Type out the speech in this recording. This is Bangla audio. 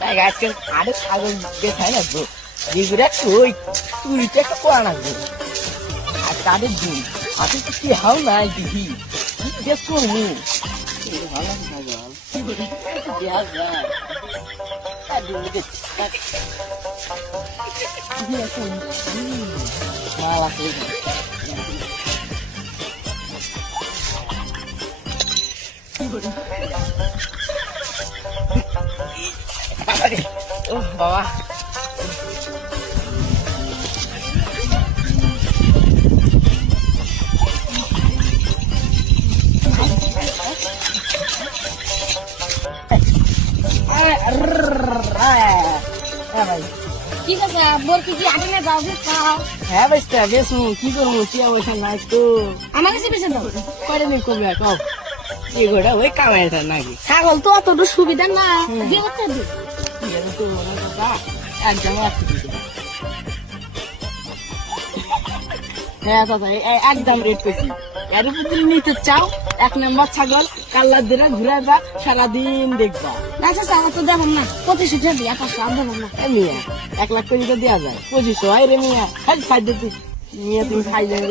তাই আজকে আরে ছাগল দেখায় না গো যেগুলো ওই তুইটা একটা কোয়া না গো আর তাদের দিন আপনি তো কি হাও নাই দিদি দেখো মু ভালো ছাগল দেয়া যায় ও বাবা কি আছে মোর কি আটে না যাও খাও হ্যাঁ বেস্তা বেশ কি করবো কি অবস্থা নাই তো আমার কাছে বেশি দাও কয়টা দিন করবে কও এগুলো ওই কামাইটা নাকি ছাগল তো অতটা সুবিধা না যে করতে দিই তো মনে কথা একদম হ্যাঁ দাদা একদম রেট পেয়েছি এর উপর যদি নিতে চাও 1 নম্বর ছাগল কাল্লার দিনে ঘুরে যা সারাদিন দেখবা আচ্ছা আমার তো দেবো না 25 টাকা দিয়ে 500 আর দেবো না মিয়া 1 লাখ করে তো দেওয়া যায় 2500 হয় রে মিয়া খালি সাইড তুই মিয়া তুমি খাই যাবে